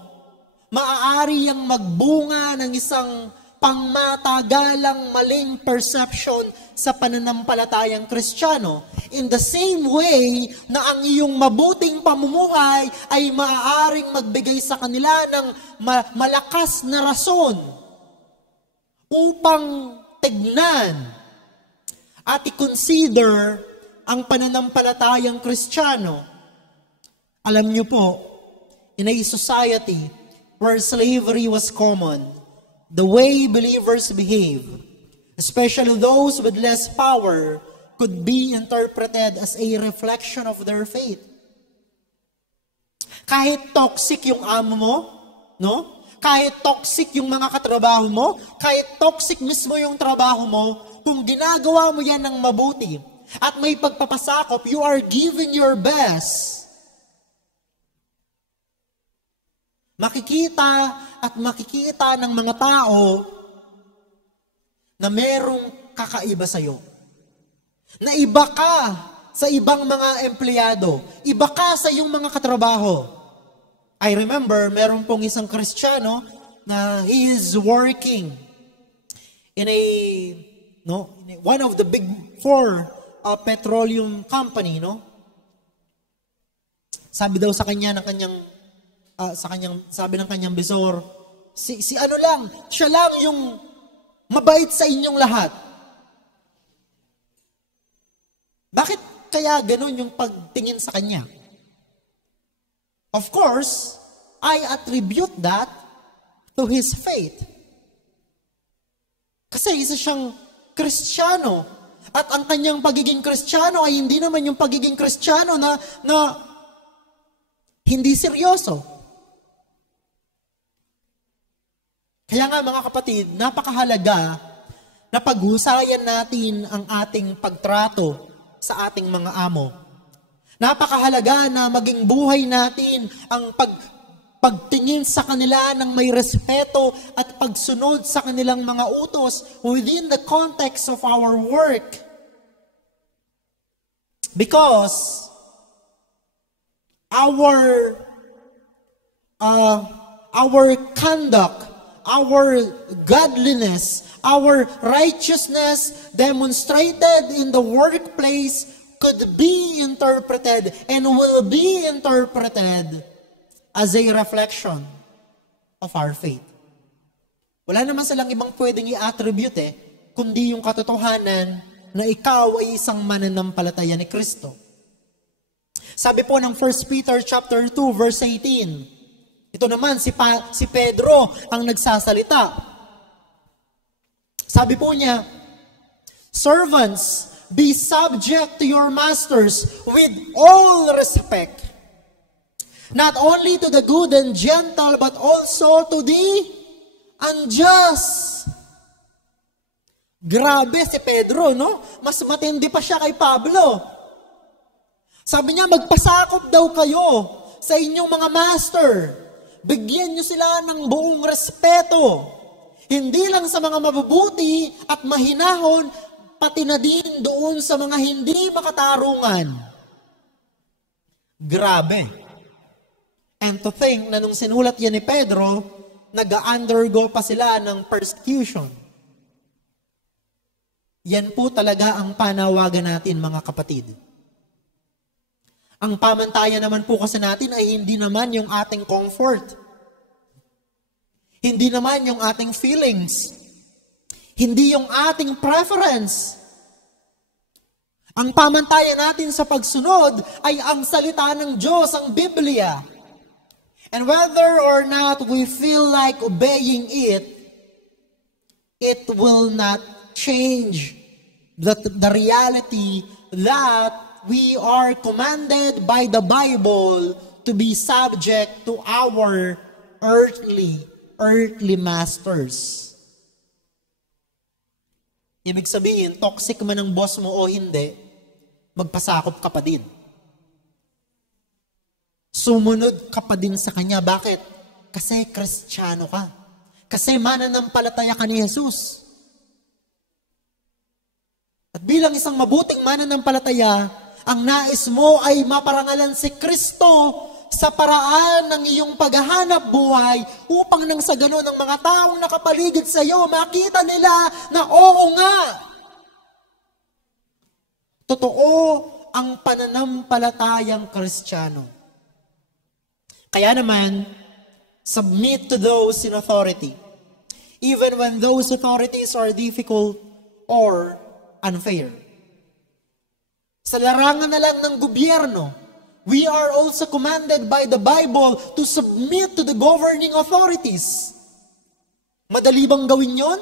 maaari yang magbunga ng isang pangmatagalang maling perception sa pananampalatayang Kristiyano. In the same way na ang iyong mabuting pamumuhay ay maaaring magbigay sa kanila ng malakas na rason upang tignan at i-consider ang pananampalatayang Kristiyano. Alam niyo po, in a society where slavery was common, the way believers behave, especially those with less power, could be interpreted as a reflection of their faith. Kahit toxic yung amo mo, no? Kahit toxic yung mga katrabaho mo, kahit toxic mismo yung trabaho mo, kung ginagawa mo yan ng mabuti at may pagpapasakop, you are giving your best. Makikita at makikita ng mga tao na merong kakaiba sa'yo. Na iba ka sa ibang mga empleyado. Iba ka sa iyong mga katrabaho. I remember, meron pong isang Kristiyano na he is working in one of the big four petroleum company, no? Sabi daw sa kanya ng kanyang sabi ng kanyang bisor, si ano lang, siya lang yung mabait sa inyong lahat. Bakit kaya ganun yung pagtingin sa kanya? Of course, I attribute that to his faith. Kasi isa siyang Kristiyano. At ang kanyang pagiging Kristiyano ay hindi naman yung pagiging Kristiyano na hindi seryoso. Kaya nga mga kapatid, napakahalaga na paghusayan natin ang ating pagtrato sa ating mga amo. Napakahalaga na maging buhay natin ang pagtingin sa kanila ng may respeto at pagsunod sa kanilang mga utos within the context of our work. Because our conduct, our godliness, our righteousness demonstrated in the workplace could be interpreted and will be interpreted as a reflection of our faith. Wala naman silang ibang pwedeng i-attribute kundi yung katotohanan na ikaw ay isang mananampalataya ni Kristo. Sabi po ng 1 Peter chapter 2 verse 18. Ito naman si Pedro ang nagsasalita. Sabi po niya, "Servants, be subject to your masters with all respect, not only to the good and gentle, but also to the unjust." Grabe si Pedro, no? Mas matindi pa siya kay Pablo. Sabi niya, magpasakop daw kayo sa inyong mga master. Bigyan niyo sila ng buong respeto. Hindi lang sa mga mabubuti at mahinahon, pati na din doon sa mga hindi makatarungan. Grabe. And to think na nung sinulat yan ni Pedro, nag-undergo pa sila ng persecution. Yan po talaga ang panawagan natin, mga kapatid. Ang pamantayan naman po kasi natin ay hindi naman yung ating comfort. Hindi naman yung ating feelings. Hindi yung ating preference. Ang pamantayan natin sa pagsunod ay ang salita ng Diyos, ang Biblia. And whether or not we feel like obeying it, it will not change the reality that we are commanded by the Bible to be subject to our earthly masters. Ibig sabihin, toxic man ang boss mo o hindi, magpasakop ka pa din. Sumunod ka pa din sa kanya. Bakit? Kasi Kristiyano ka. Kasi mananampalataya ka ni Jesus. At bilang isang mabuting mananampalataya, ang nais mo ay maparangalan si Kristo sa paraan ng iyong paghahanap buhay upang nang sa ganon ng mga taong nakapaligid sa iyo, makita nila na oo nga. Totoo ang pananampalatayang Kristiyano. Kaya naman, submit to those in authority, even when those authorities are difficult or unfair. Sa larangan na lang ng gobyerno, we are also commanded by the Bible to submit to the governing authorities. Madali bang gawin yon?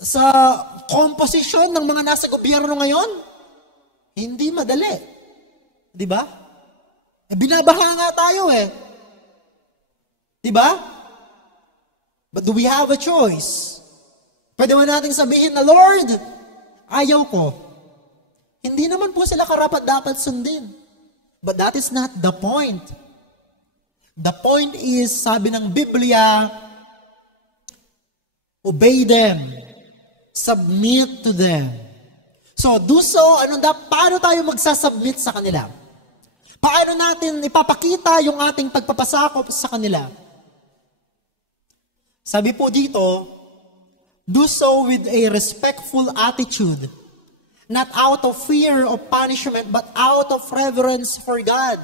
Sa komposisyon ng mga nasa gobyerno ngayon? Hindi madali. Di ba? Binabaha nga tayo Di ba? But do we have a choice? Pwede ba nating sabihin na, Lord, ayaw ko. Hindi naman po sila karapat-dapat sundin. But that is not the point. The point is, sabi ng Biblia, obey them. Submit to them. So, do so, paano tayo magsasubmit sa kanila? Paano natin ipapakita yung ating pagpapasakop sa kanila? Sabi po dito, do so with a respectful attitude, not out of fear of punishment, but out of reverence for God.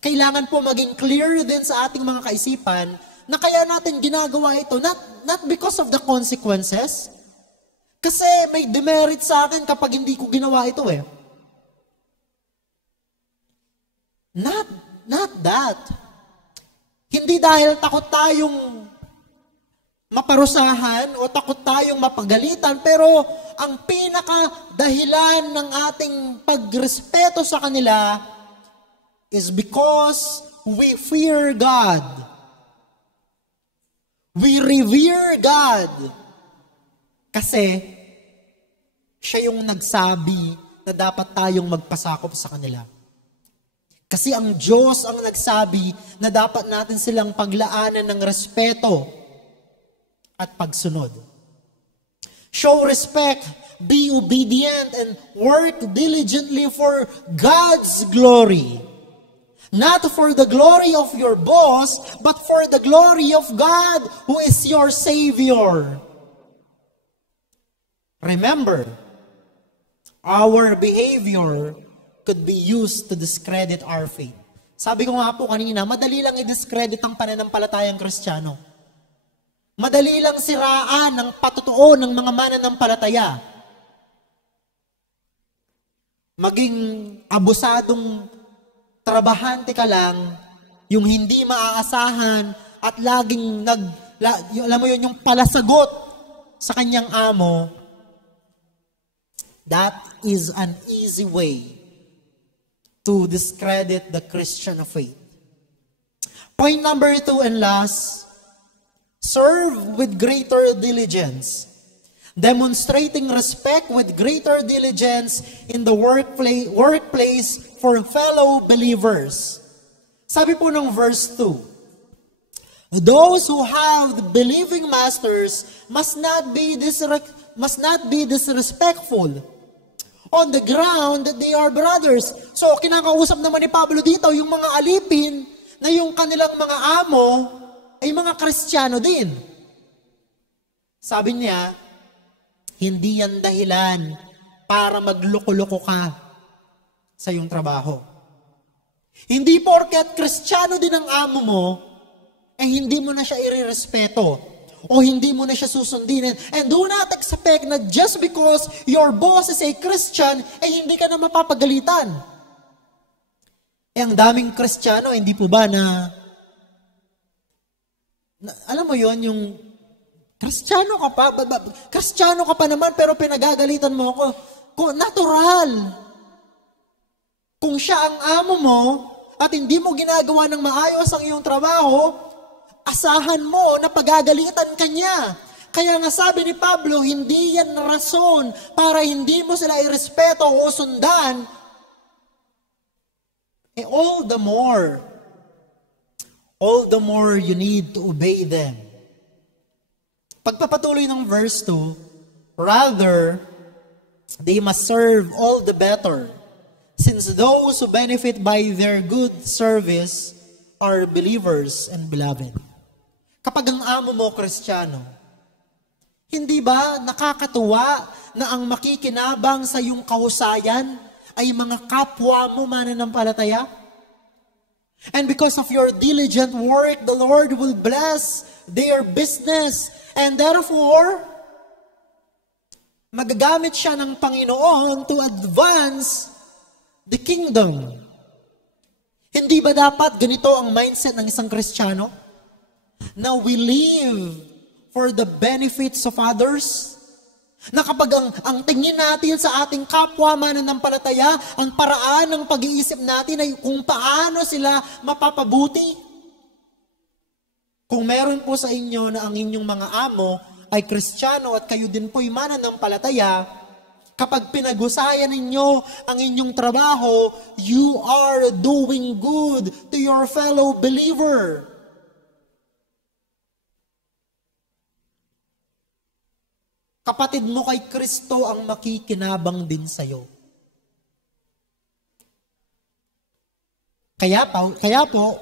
Kailangan po maging clear din sa ating mga kaisipan na kaya natin ginagawa ito, not because of the consequences, kasi may demerit sa akin kapag hindi ko ginawa ito Not that. Hindi dahil takot tayong maparusahan o takot tayong mapagalitan, pero ang pinaka-dahilan ng ating pagrespeto sa kanila is because we fear God. We revere God. Kasi siya yung nagsabi na dapat tayong magpasakop sa kanila. Kasi ang Diyos ang nagsabi na dapat natin silang paglaanan ng respeto at pagsunod. Show respect, be obedient, and work diligently for God's glory. Not for the glory of your boss, but for the glory of God, who is your Savior. Remember, our behavior could be used to discredit our faith. Sabi ko nga po kanina, madali lang i-discredit ang pananampalatayang Kristiyano. Madali lang siraan ang patutuo ng mga mananampalataya. Maging abusadong trabahante ka lang, yung hindi maaasahan at laging alam mo yun, yung palasagot sa kanyang amo, that is an easy way to discredit the Christian faith. Point number 2 and last, serve with greater diligence. Demonstrating respect with greater diligence in the workplace for fellow believers. Sabi po ng verse 2, those who have believing masters must not be disrespectful on the ground that they are brothers. So, kinakausap naman ni Pablo dito, yung mga alipin na yung kanilang mga amo ay mga Kristiyano din. Sabi niya, hindi yan dahilan para magloko-loko ka sa iyong trabaho. Hindi porket Kristiyano din ang amo mo, hindi mo na siya irerespeto o hindi mo na siya susundin. And do not expect na just because your boss is a Christian, hindi ka na mapapagalitan. Ang daming Kristiyano, hindi po ba na alam mo yon, yung Kristiyano ka pa naman, pero pinagagalitan mo ako. Natural. Kung siya ang amo mo, at hindi mo ginagawa ng maayos ang iyong trabaho, asahan mo na pagagalitan ka niya. Kaya nga sabi ni Pablo, hindi yan rason para hindi mo sila irespeto o sundan. All the more you need to obey them. Pagpapatuloy ng verse 2, rather, they must serve all the better, since those who benefit by their good service are believers and beloved. Kapag ang amo mo, Kristiyano, hindi ba nakakatuwa na ang makikinabang sa iyong kahusayan ay mga kapwa mo mananampalataya? And because of your diligent work, the Lord will bless their business. And therefore, magagamit siya ng Panginoon to advance the kingdom. Hindi ba dapat ganito ang mindset ng isang Kristiyano? Na we live for the benefits of others? Na kapag ang tingin natin sa ating kapwa mananampalataya, ang paraan ng pag-iisip natin ay kung paano sila mapapabuti. Kung meron po sa inyo na ang inyong mga amo ay Kristiyano at kayo din po'y mananampalataya, kapag pinag-usayan ninyo ang inyong trabaho, you are doing good to your fellow believer. Kapatid mo kay Kristo ang makikinabang din sa'yo. Kaya po,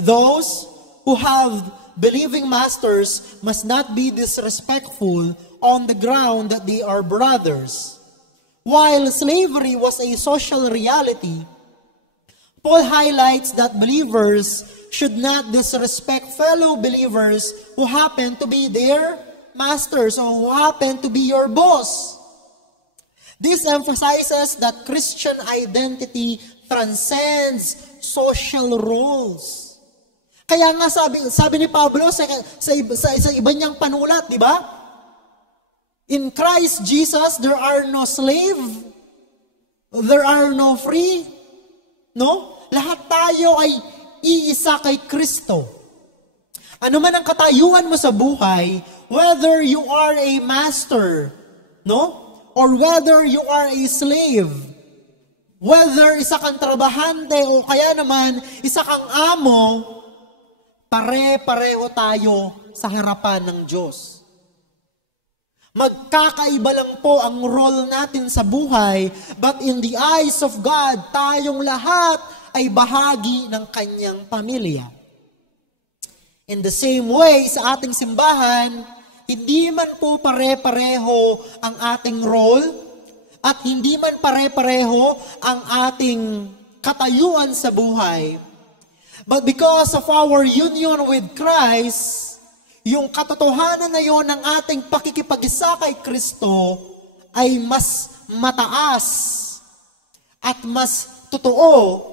those who have believing masters must not be disrespectful on the ground that they are brothers. While slavery was a social reality, Paul highlights that believers should not disrespect fellow believers who happen to be their masters or who happen to be your boss. This emphasizes that Christian identity transcends social roles. Kaya nga sabi ni Pablo sa iba niyang panulat, di ba? In Christ Jesus, there are no slave, there are no free, no? Lahat tayo ay iisa kay Kristo. Ano man ang katayuan mo sa buhay, whether you are a master, no? Or whether you are a slave, Whether isa kang trabahante o kaya naman isa kang amo, pare-pareho tayo sa harapan ng Diyos. Magkakaiba lang po ang role natin sa buhay, but in the eyes of God, tayong lahat ay bahagi ng kanyang pamilya. In the same way, sa ating simbahan, hindi man po pare-pareho ang ating role at hindi man pare-pareho ang ating katayuan sa buhay. But because of our union with Christ, yung katotohanan na yon ng ating pakikipag-isa kay Kristo ay mas mataas at mas totoo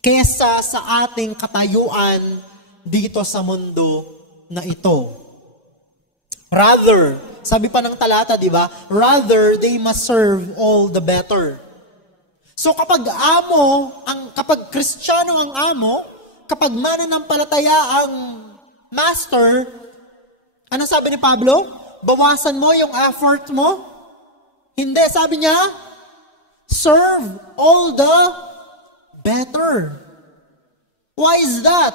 kesa sa ating katayuan dito sa mundo na ito. Rather, sabi pa ng talata, di ba? Rather, they must serve all the better. So kapag kapag Kristiyano ang amo, kapag mananampalataya ang master, ano sabi ni Pablo? Bawasan mo yung effort mo? Hindi, sabi niya, serve all the better. Why is that?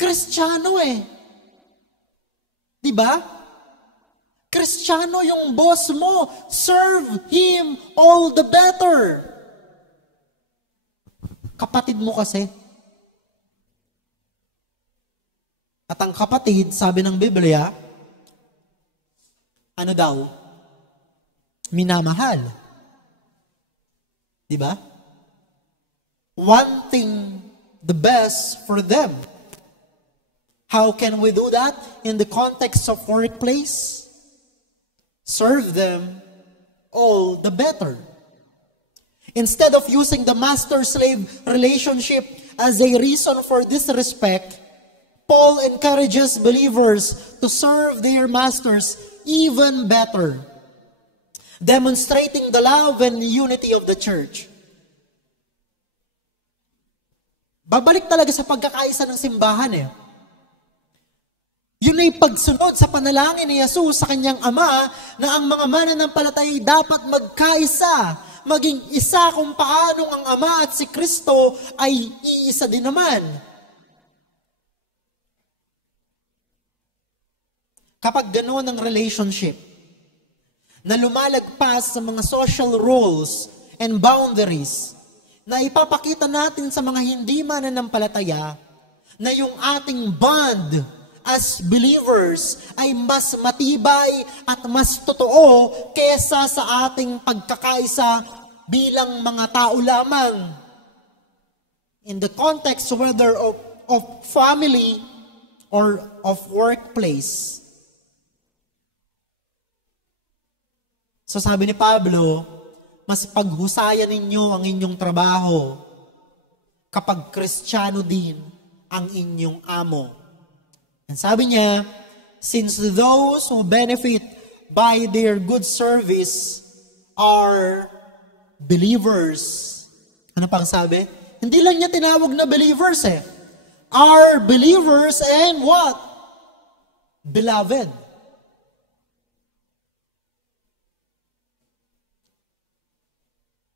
Kristiyano Di ba? Kristiyano yung boss mo. Serve him all the better. Kapatid mo kasi. At ang kapatid, sabi ng Biblia, ano daw? Minamahal. Di ba? Wanting the best for them. How can we do that in the context of workplace? Serve them all the better. Instead of using the master-slave relationship as a reason for disrespect, Paul encourages believers to serve their masters even better, demonstrating the love and unity of the church. Babalik talaga sa pagkakaisa ng simbahan Yun ay pagsunod sa panalangin ni Jesus sa kanyang Ama na ang mga mananampalataya dapat magkaisa, maging isa kung paanong ang Ama at si Kristo ay iisa din naman. Kapag ganoon ang relationship, na lumalagpas sa mga social roles and boundaries, na ipapakita natin sa mga hindi mananampalataya na yung ating bond as believers ay mas matibay at mas totoo kesa sa ating pagkakaisa bilang mga tao lamang. In the context whether of family or of workplace. So sabi ni Pablo, mas paghusayan ninyo ang inyong trabaho kapag Kristiyano din ang inyong amo. And sabi niya, since those who benefit by their good service are believers. Ano pang sabi? Hindi lang niya tinawag na believers Are believers and what? Beloved.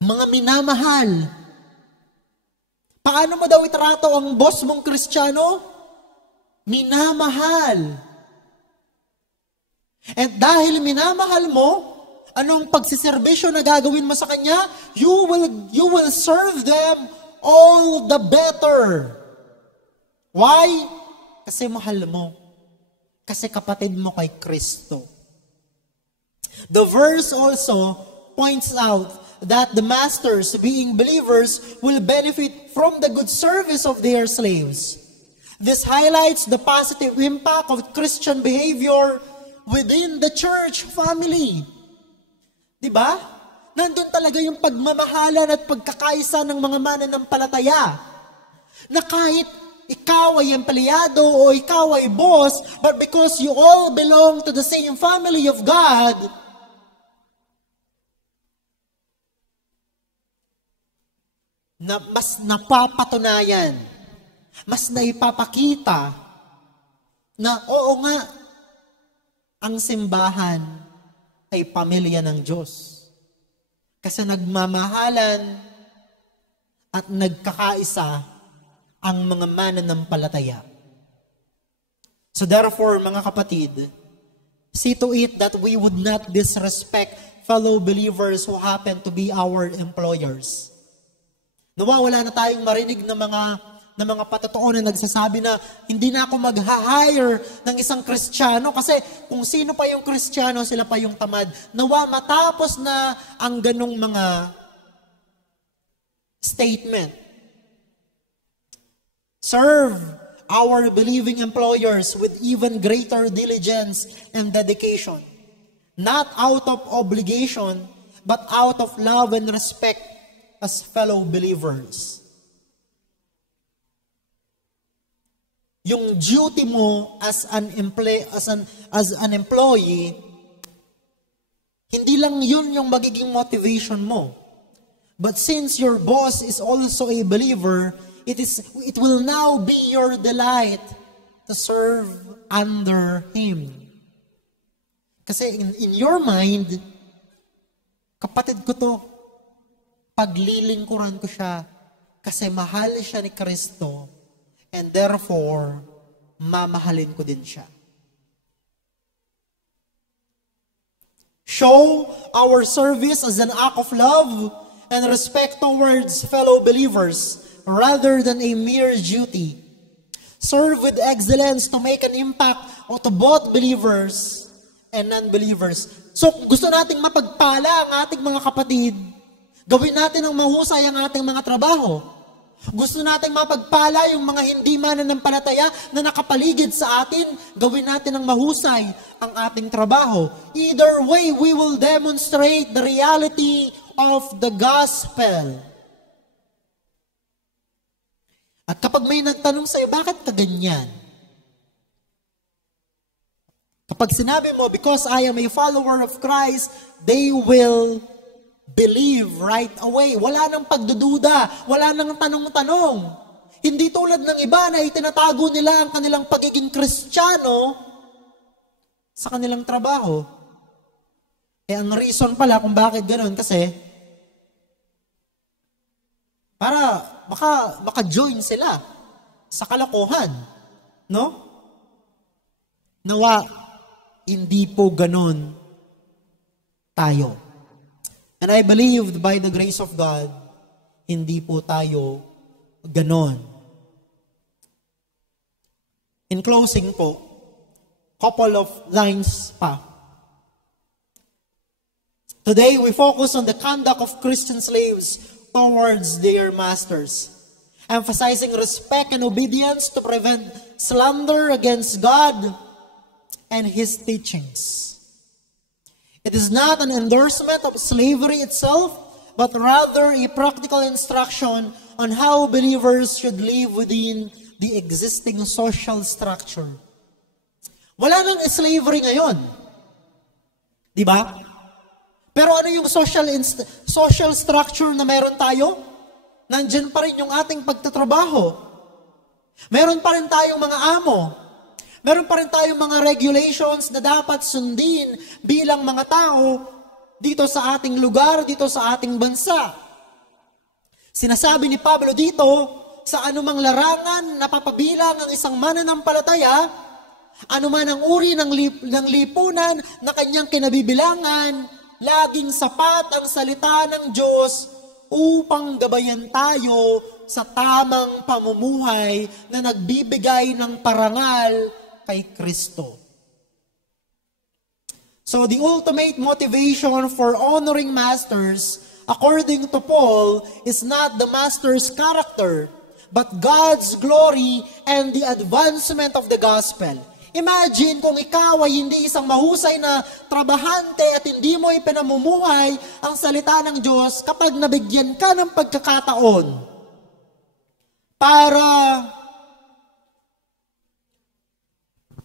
Mga minamahal. Paano mo daw itrato ang boss mong Kristiyano? Minamahal. At dahil minamahal mo, anong pagsiservisyo na gagawin mo sa kanya? You will serve them all the better. Why? Kasi mahal mo. Kasi kapatid mo kay Kristo. The verse also points out that the masters, being believers, will benefit from the good service of their slaves. This highlights the positive impact of Christian behavior within the church family. Diba? Nandun talaga yung pagmamahalan at pagkakaisa ng mga mananampalataya. Na kahit ikaw ay empleyado o ikaw ay boss, but because you all belong to the same family of God, na mas napapatunayan, mas naipapakita na oo nga, ang simbahan ay pamilya ng Diyos. Kasi nagmamahalan at nagkakaisa ang mga mananampalataya. So therefore, mga kapatid, see to it that we would not disrespect fellow believers who happen to be our employers. Nawawala na tayong marinig ng mga patotoo na nagsasabi na hindi na ako mag-hire ng isang Kristiyano kasi kung sino pa yung Kristiyano, sila pa yung tamad. Nawa matapos na ang ganong mga statement. Serve our believing employers with even greater diligence and dedication, not out of obligation, but out of love and respect as fellow believers. Yung duty mo as an employee, hindi lang yun yung magiging motivation mo. But since your boss is also a believer, it will now be your delight to serve under him. Kasi in your mind, kapatid ko to, paglilingkuran ko siya kasi mahal siya ni Kristo and therefore, mamahalin ko din siya. Show our service as an act of love and respect towards fellow believers rather than a mere duty. Serve with excellence to make an impact to both believers and non-believers. So, gusto nating mapagpala ang ating mga kapatid, gawin natin ang mahusay ang ating mga trabaho. Gusto nating mapagpala yung mga hindi mananampalataya na nakapaligid sa atin, gawin natin ang mahusay ang ating trabaho. Either way, we will demonstrate the reality of the gospel. At kapag may nagtanong sa'yo, bakit ka ganyan? Kapag sinabi mo, because I am a follower of Christ, they will believe right away. Wala nang pagdududa, wala nang tanong-tanong. Hindi tulad ng iba na itinatago nila ang kanilang pagiging Kristiyano sa kanilang trabaho. Ang reason pala kung bakit ganoon kasi para maka-join sila sa kalokohan. No? Nawa, hindi po ganoon tayo. And I believe by the grace of God, hindi po tayo ganon. In closing po, couple of lines pa. Today, we focus on the conduct of Christian slaves towards their masters, emphasizing respect and obedience to prevent slander against God and His teachings. It is not an endorsement of slavery itself, but rather a practical instruction on how believers should live within the existing social structure. Wala nang slavery ngayon. Di ba? Pero ano yung social structure na meron tayo? Nandyan pa rin yung ating pagtatrabaho. Meron pa rin tayong mga amo. Meron pa rin tayong mga regulations na dapat sundin bilang mga tao dito sa ating lugar, dito sa ating bansa. Sinasabi ni Pablo dito, sa anumang larangan na papabilang ang isang mananampalataya, anuman ang uri ng lipunan na kanyang kinabibilangan, laging sapat ang salita ng Diyos upang gabayan tayo sa tamang pamumuhay na nagbibigay ng parangal kay Kristo. So the ultimate motivation for honoring masters, according to Paul, is not the master's character, but God's glory and the advancement of the gospel. Imagine kung ikaw ay hindi isang mahusay na trabahante at hindi mo ipinamumuhay ang salita ng Diyos kapag nabigyan ka ng pagkakataon para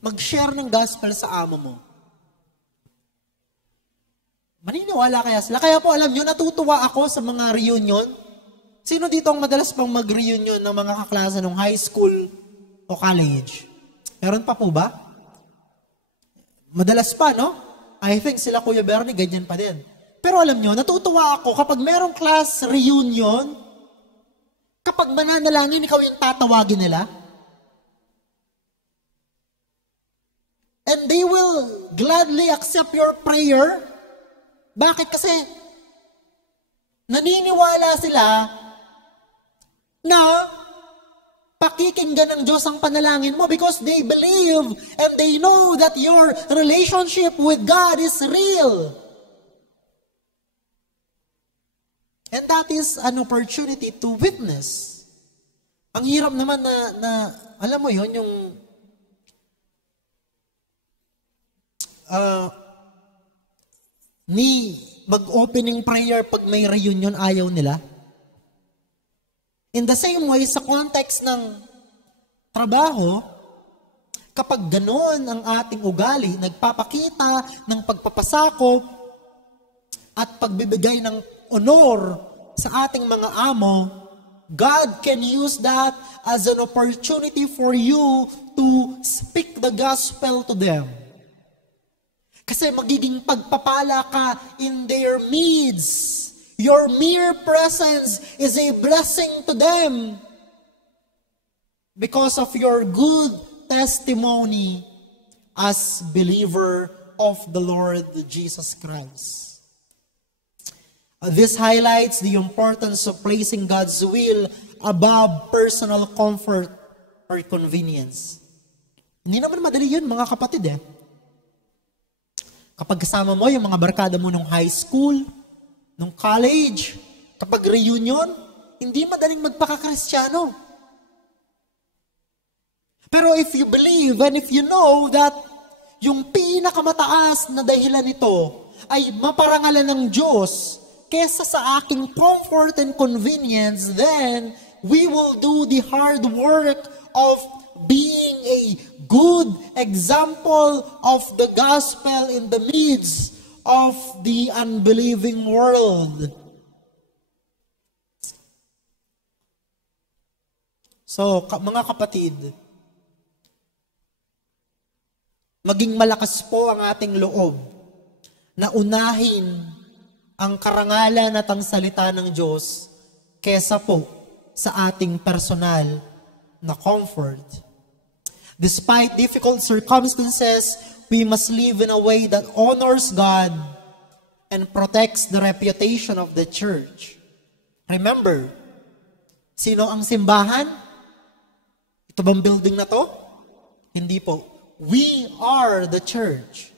mag-share ng gospel sa amo mo. Maniniwala kaya sila? Kaya po alam nyo, natutuwa ako sa mga reunion. Sino dito ang madalas pang mag-reunion ng mga kaklase ng high school o college? Meron pa po ba? Madalas pa, no? I think sila Kuya Bernie, ganyan pa din. Pero alam nyo, natutuwa ako kapag merong class reunion, kapag mananalangin, ikaw yung tatawagin nila. And they will gladly accept your prayer. Bakit? Kasi naniniwala sila na pakikinggan ng Diyos ang panalangin mo because they believe and they know that your relationship with God is real. And that is an opportunity to witness. Ang hirap naman na alam mo yon yung ni mag-opening prayer pag may reunion ayaw nila. In the same way, sa context ng trabaho, kapag ganoon ang ating ugali, nagpapakita ng pagpapasakop at pagbibigay ng honor sa ating mga amo, God can use that as an opportunity for you to speak the gospel to them. Kasi magiging pagpapala ka in their midst. Your mere presence is a blessing to them because of your good testimony as believer of the Lord Jesus Christ. This highlights the importance of placing God's will above personal comfort or convenience. Hindi naman madali yun, mga kapatid. Kapag kasama mo yung mga barkada mo nung high school, nung college, kapag reunion, hindi madaling magpaka-Kristiyano. Pero if you believe and if you know that yung pinakamataas na dahilan nito ay maparangalan ng Diyos kesa sa aking comfort and convenience, then we will do the hard work of being a good example of the gospel in the midst of the unbelieving world. So, mga kapatid, maging malakas po ang ating loob na unahin ang karangalan at ang salita ng Diyos kesa po sa ating personal na comfort. Despite difficult circumstances, we must live in a way that honors God and protects the reputation of the church. Remember, sino ang simbahan? Ito bang building na to? Hindi po. We are the church.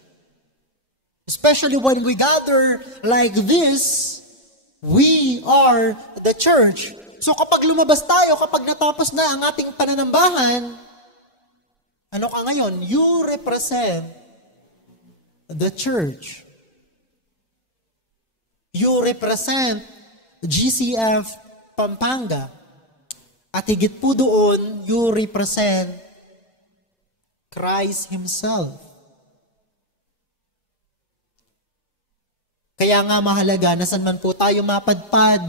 Especially when we gather like this, we are the church. So kapag lumabas tayo, kapag natapos na ang ating pananambahan, ano ka ngayon? You represent the church. You represent GCF Pampanga. At higit po doon, you represent Christ Himself. Kaya nga mahalaga na saan man po tayo mapadpad,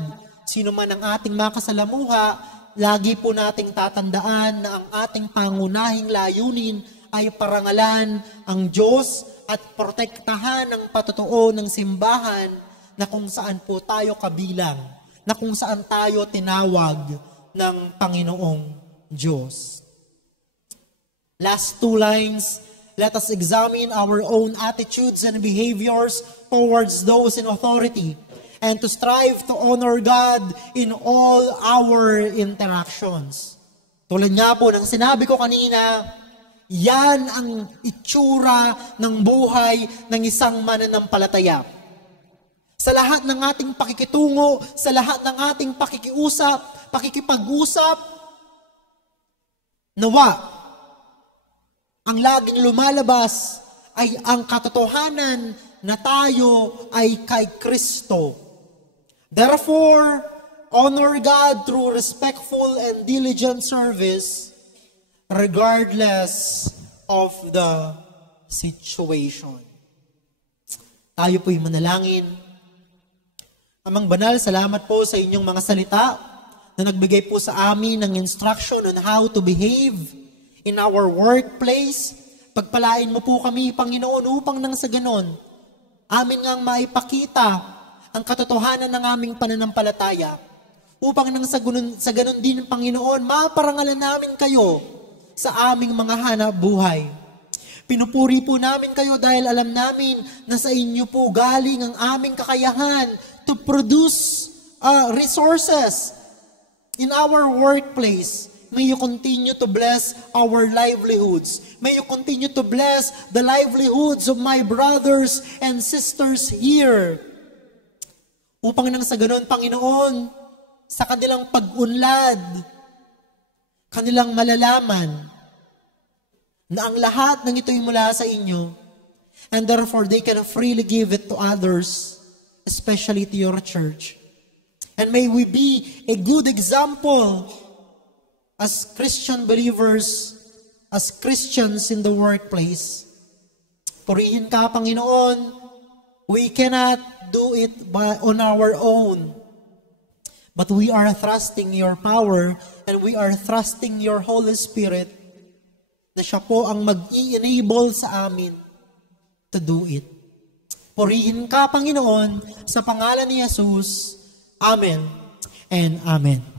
sino man ang ating makasalamuha, lagi po nating tatandaan na ang ating pangunahing layunin ay parangalan ang Diyos at protektahan ang patutuo ng simbahan na kung saan po tayo kabilang, na kung saan tayo tinawag ng Panginoong Diyos. Last two lines, let us examine our own attitudes and behaviors towards those in authority and to strive to honor God in all our interactions. Tulad nga po ng sinabi ko kanina, yan ang itsura ng buhay ng isang mananampalataya. Sa lahat ng ating pakikitungo, sa lahat ng ating pakikiusap, pakikipag-usap, nawa, ang laging lumalabas ay ang katotohanan na tayo ay kay Kristo. Therefore, honor God through respectful and diligent service regardless of the situation. Tayo po'y manalangin. Amang banal, salamat po sa inyong mga salita na nagbigay po sa amin ng instruction on how to behave in our workplace. Pagpalain mo po kami, Panginoon, upang nang sa ganon, amin ngang maipakita ang katotohanan ng aming pananampalataya. Upang nang sa ganun din, Panginoon, maparangalan namin kayo sa aming mga hanap buhay. Pinupuri po namin kayo dahil alam namin na sa inyo po galing ang aming kakayahan to produce resources in our workplace. May you continue to bless our livelihoods. May you continue to bless the livelihoods of my brothers and sisters here. Upang nang sa ganon, Panginoon, sa kanilang pag-unlad, kanilang malalaman na ang lahat ng ito'y mula sa inyo, and therefore they can freely give it to others, especially to your church. And may we be a good example as Christian believers, as Christians in the workplace. Purihin ka, Panginoon. We cannot do it on our own. But we are trusting your power and we are trusting your Holy Spirit na siya po ang mag-i-enable sa amin to do it. Purihin ka, Panginoon, sa pangalan ni Jesus. Amen and Amen.